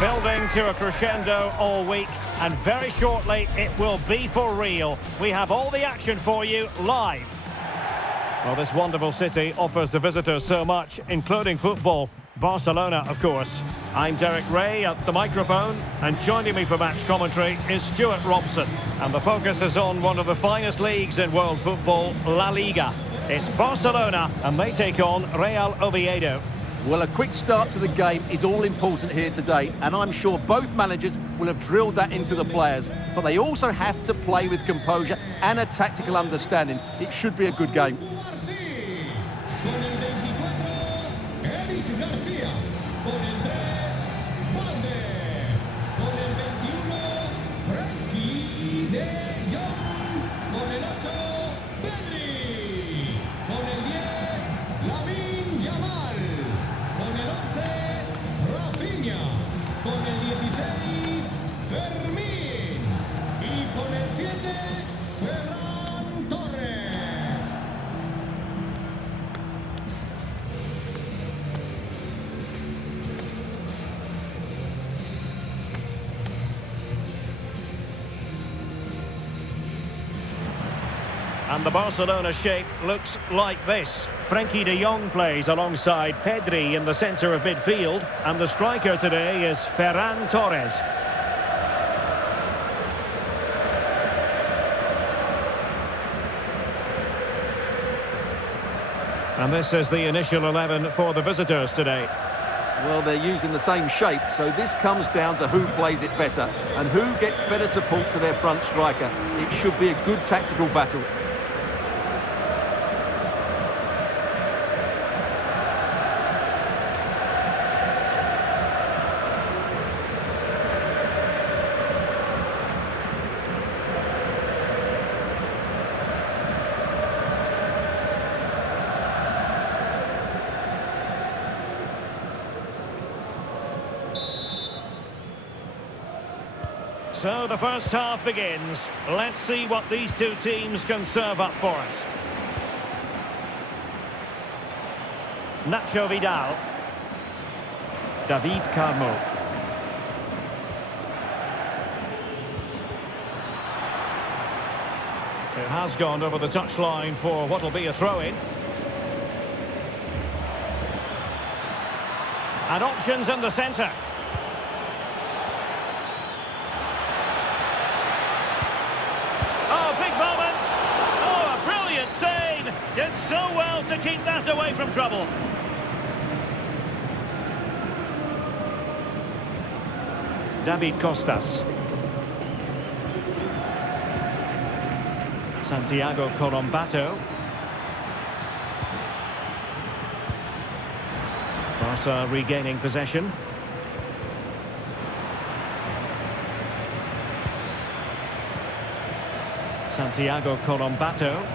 Building to a crescendo all week, and very shortly it will be for real. We have all the action for you live. Well, this wonderful city offers the visitors so much, including football. Barcelona, of course. I'm Derek Ray at the microphone, and joining me for match commentary is Stuart Robson. And the focus is on one of the finest leagues in world football, La Liga. It's Barcelona, and they take on Real Oviedo. Well, a quick start to the game is all important here today, and I'm sure both managers will have drilled that into the players. But they also have to play with composure and a tactical understanding. It should be a good game. Lamine Yamal, con el 11, Rafinha, con el 16, Fermín, y con el 7, Ferran Torres. And the Barcelona shape looks like this. Frenkie de Jong plays alongside Pedri in the centre of midfield. And the striker today is Ferran Torres. And this is the initial 11 for the visitors today. Well, they're using the same shape, so this comes down to who plays it better and who gets better support to their front striker. It should be a good tactical battle. So the first half begins. Let's see what these two teams can serve up for us. Nacho Vidal. David Carmo. It has gone over the touchline for what will be a throw-in. And options in the centre. Did so well to keep that away from trouble. David Costas. Santiago Colombato. Barca regaining possession. Santiago Colombato.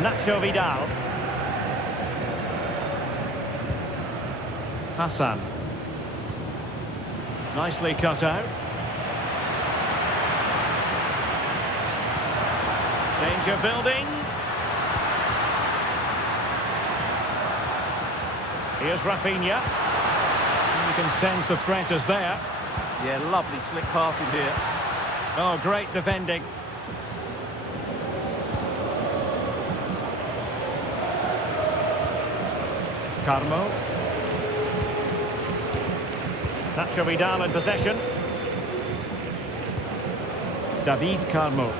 Nacho Vidal. Hassan. Nicely cut out. Danger building. Here's Rafinha. You can sense the threat is there. Yeah, lovely slick passing here. Oh, great defending. Carmo. Nacho Vidal in possession. David Carmo.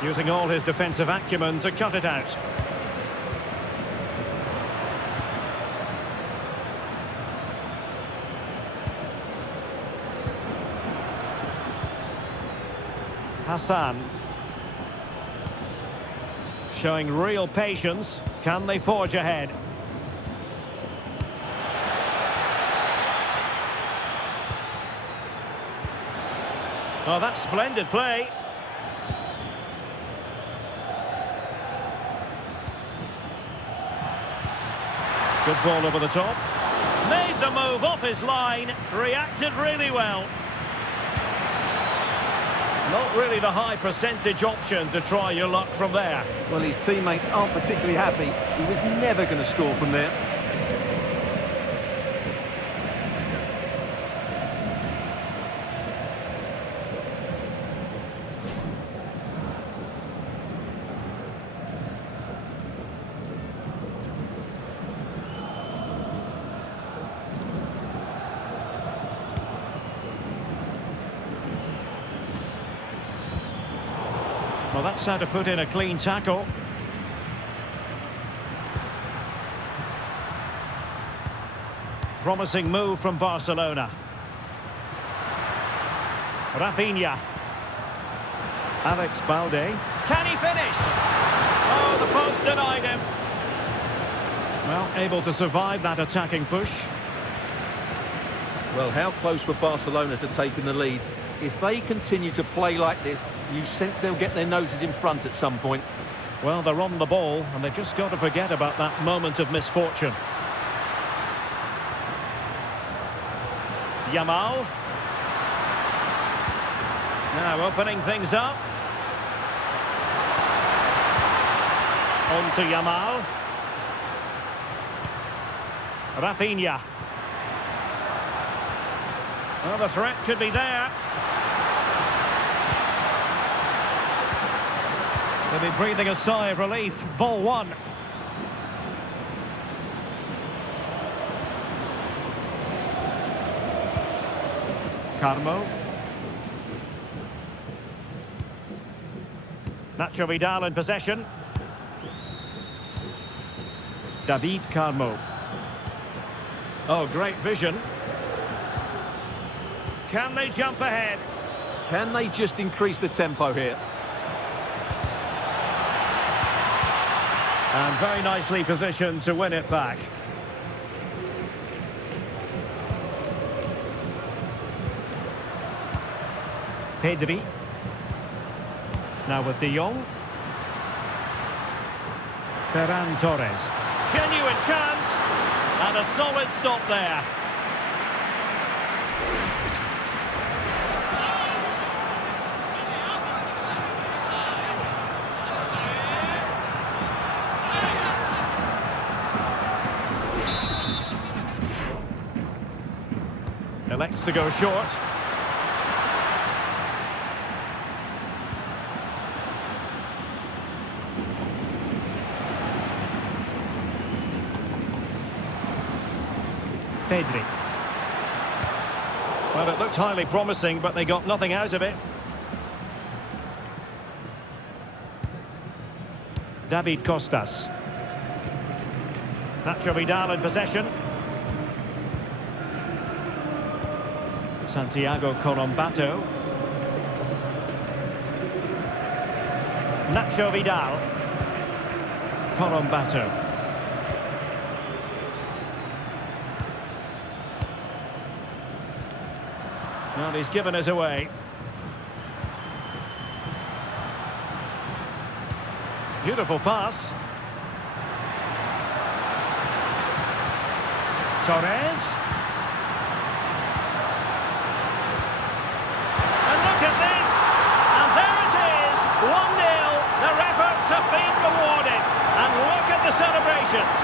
Using all his defensive acumen to cut it out. Hassan. Showing real patience. Can they forge ahead? Oh, that's splendid play. Good ball over the top. Made the move off his line. Reacted really well. Not really the high percentage option to try your luck from there. Well, his teammates aren't particularly happy. He was never going to score from there. Well, that's how to put in a clean tackle. Promising move from Barcelona. Rafinha. Alex Balde. Can he finish? Oh, the post denied him. Well, able to survive that attacking push. Well, how close were Barcelona to taking the lead? If they continue to play like this, you sense they'll get their noses in front at some point. Well, they're on the ball, and they've just got to forget about that moment of misfortune. Yamal. Now opening things up. On to Yamal. Rafinha. Well, the threat could be there. They'll be breathing a sigh of relief. Ball one. Carmo. Nacho Vidal in possession. David Carmo. Oh, great vision. Can they jump ahead? Can they just increase the tempo here? And very nicely positioned to win it back. Pedri. Now with De Jong. Ferran Torres. Genuine chance. And a solid stop there. Elects to go short. Pedri. Well, it looked highly promising, but they got nothing out of it. David Costas. Nacho Vidal in possession. Santiago Colombato. Nacho Vidal. Colombato. Well, he's given us away. Beautiful pass. Torres. And look at this. And there it is. 1-0. Their efforts have been rewarded. And look at the celebrations.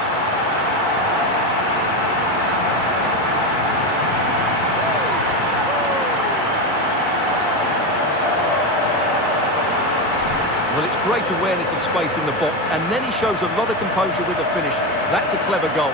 Well, it's great awareness of space in the box, and then he shows a lot of composure with the finish. That's a clever goal.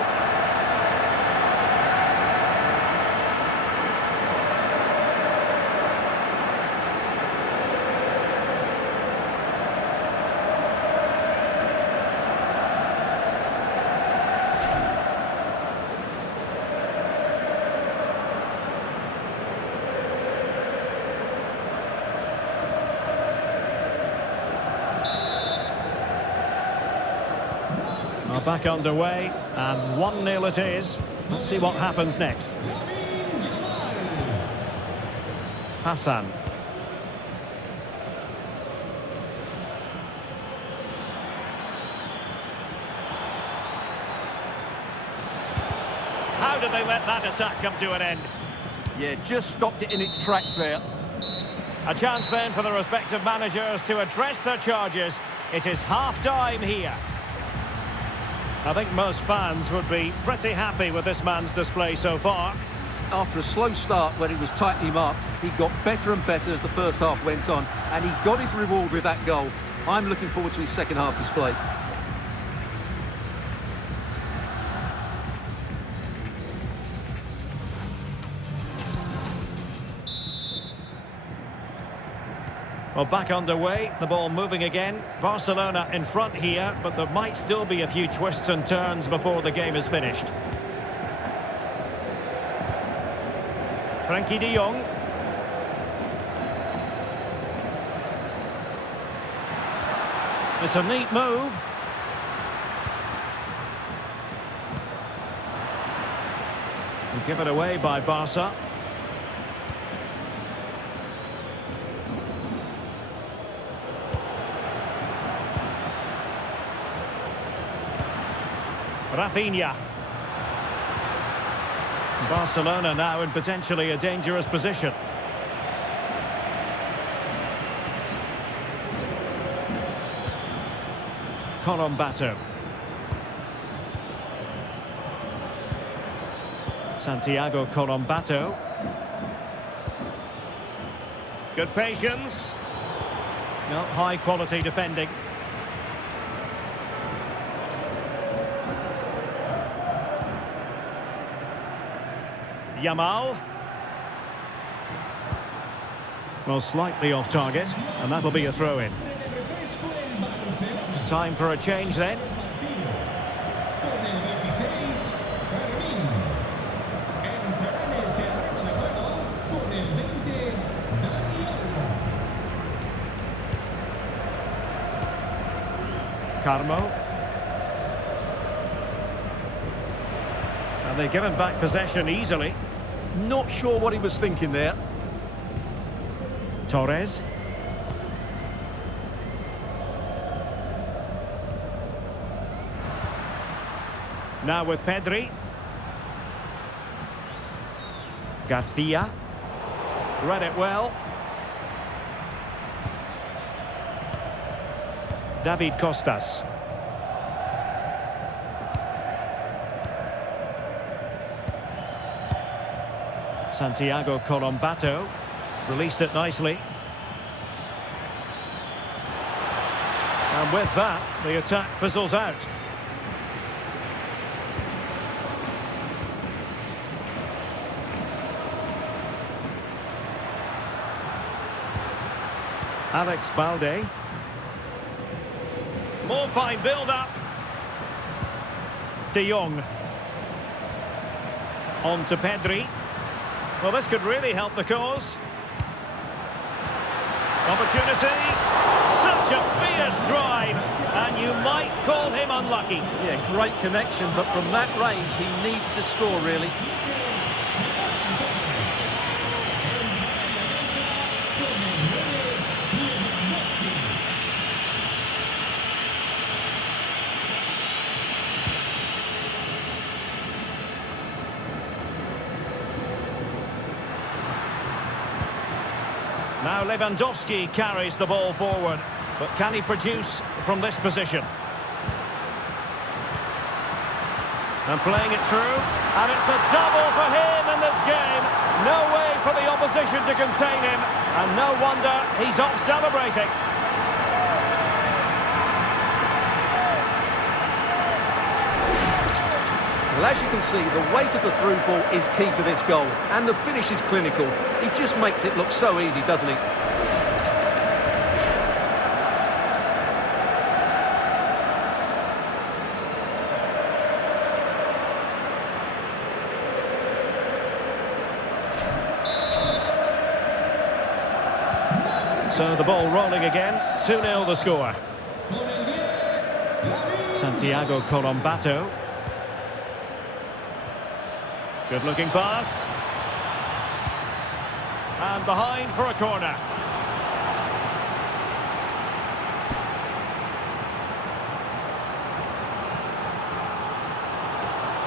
Are back underway, and 1-0 it is. Let's see what happens next. Hassan. How did they let that attack come to an end? Yeah, just stopped it in its tracks there. A chance then for the respective managers to address their charges. It is half-time here. I think most fans would be pretty happy with this man's display so far. After a slow start when he was tightly marked, he got better and better as the first half went on, and he got his reward with that goal. I'm looking forward to his second half display. Well, back underway, the ball moving again. Barcelona in front here, but there might still be a few twists and turns before the game is finished. Frankie de Jong. It's a neat move. And give it away by Barca. Rafinha. Barcelona now in potentially a dangerous position. Colombato. Santiago Colombato. Good patience. No, high quality defending. Yamal. Well, slightly off target, and that'll be a throw-in. Time for a change then. Carmo. And they've given back possession easily. Not sure what he was thinking there. Torres. Now with Pedri. Garcia. Read it well. David Costas. Santiago Colombato released it nicely. And with that, the attack fizzles out. Alex Balde. More fine build-up. De Jong. On to Pedri. Well, this could really help the cause. Opportunity. Such a fierce drive. And you might call him unlucky. Yeah, great connection, but from that range, he needed to score, really. Now Lewandowski carries the ball forward, but can he produce from this position? And playing it through, and it's a double for him in this game. No way for the opposition to contain him, and no wonder he's off celebrating. Well, as you can see, the weight of the through ball is key to this goal, and the finish is clinical. He just makes it look so easy, doesn't he? So the ball rolling again, 2-0 the score. Santiago Colombato. Good looking pass. And behind for a corner.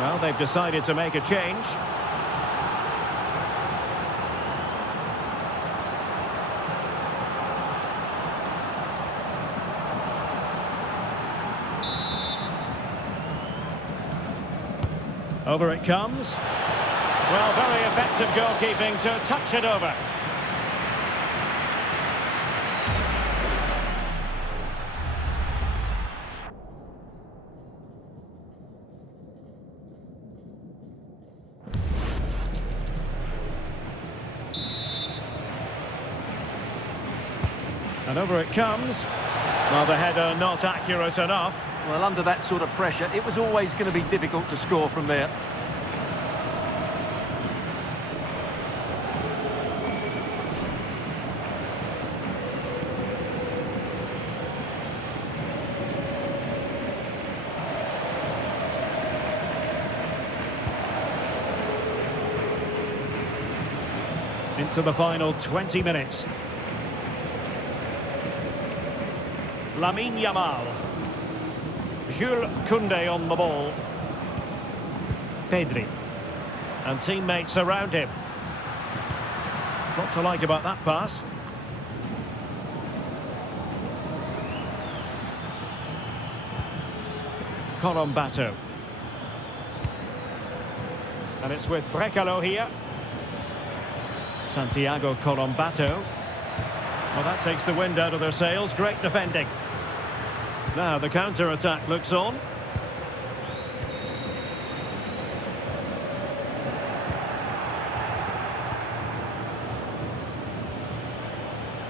Well, they've decided to make a change. Over it comes. Well, very effective goalkeeping to touch it over. And over it comes. Well, the header not accurate enough. Well, under that sort of pressure, it was always going to be difficult to score from there. Into the final 20 minutes. Lamine Yamal. Jules Koundé on the ball. Pedri. And teammates around him. What to like about that pass? Colombato. And it's with Brecalo here. Santiago Colombato. Well, that takes the wind out of their sails. Great defending. Now the counter-attack looks on.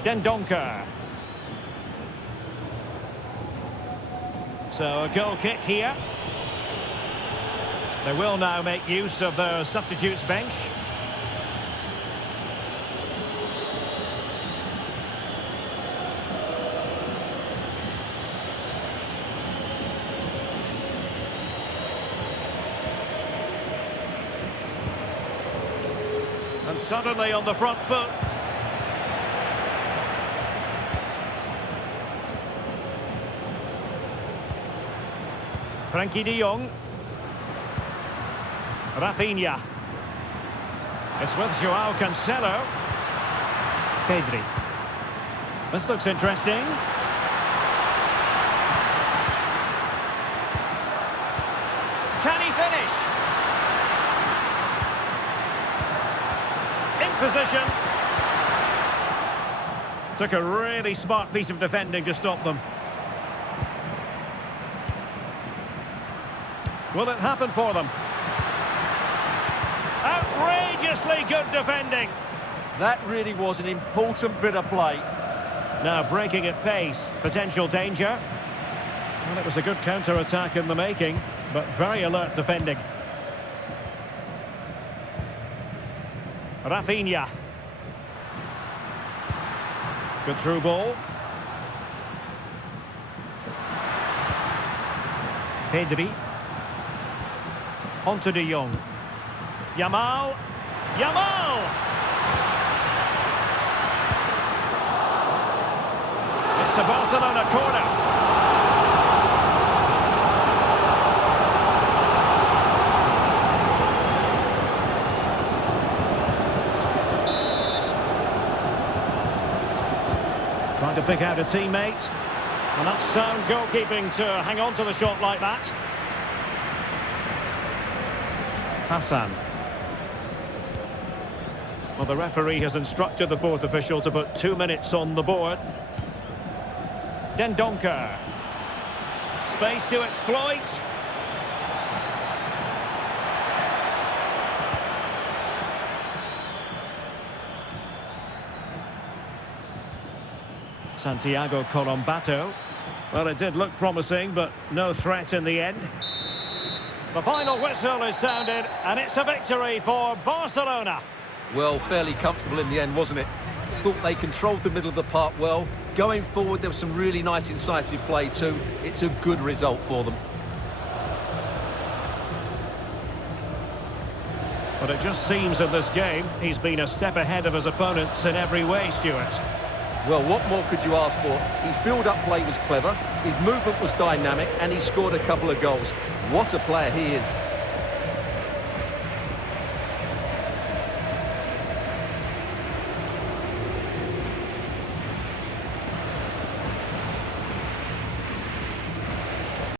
Dendoncker. So a goal kick here. They will now make use of their substitutes bench. And suddenly on the front foot. Frankie de Jong. Rafinha. It's with Joao Cancelo. Pedri. This looks interesting. Can he finish? In position. Took a really smart piece of defending to stop them. Will it happen for them? Outrageously good defending. That really was an important bit of play. Now breaking at pace, potential danger. Well, it was a good counter-attack in the making, but very alert defending. Rafinha. Good through ball. Pedri. On to de Jong. Yamal. Yamal! It's a Barcelona corner. Trying to pick out a teammate. And that's sound goalkeeping to hang on to the shot like that. Hassan. Well, the referee has instructed the fourth official to put 2 minutes on the board. Dendoncker. Space to exploit. Santiago Colombato. Well, it did look promising, but no threat in the end. The final whistle is sounded, and it's a victory for Barcelona. Well, fairly comfortable in the end, wasn't it? Thought they controlled the middle of the park well. Going forward, there was some really nice incisive play too. It's a good result for them. But it just seems in this game, he's been a step ahead of his opponents in every way, Stuart. Well, what more could you ask for? His build-up play was clever, his movement was dynamic, and he scored a couple of goals. What a player he is.